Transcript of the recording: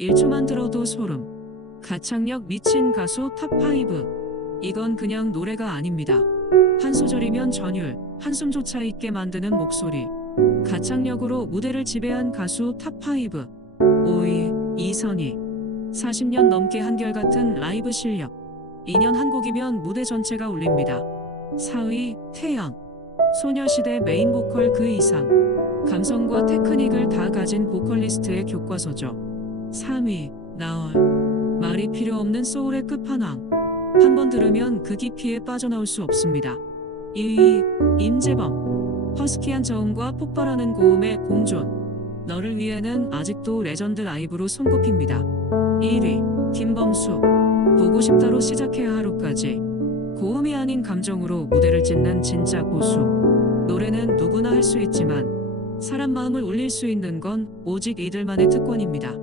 1초만 들어도 소름. 가창력 미친 가수 탑5. 이건 그냥 노래가 아닙니다. 한 소절이면 전율, 한숨조차 있게 만드는 목소리. 가창력으로 무대를 지배한 가수 탑5. 5위, 이선희. 40년 넘게 한결같은 라이브 실력. 2년 한 곡이면 무대 전체가 울립니다. 4위, 태연. 소녀시대 메인 보컬 그 이상. 감성과 테크닉을 다 가진 보컬리스트의 교과서죠. 3위, 나얼. 말이 필요 없는 소울의 끝판왕. 한 번 들으면 그 깊이에 빠져나올 수 없습니다. 2위, 임재범. 허스키한 저음과 폭발하는 고음의 공존. 너를 위해는 아직도 레전드 라이브로 손꼽힙니다. 1위, 김범수. 보고 싶다로 시작해야 하루까지. 고음이 아닌 감정으로 무대를 짓는 진짜 고수. 노래는 누구나 할 수 있지만 사람 마음을 울릴 수 있는 건 오직 이들만의 특권입니다.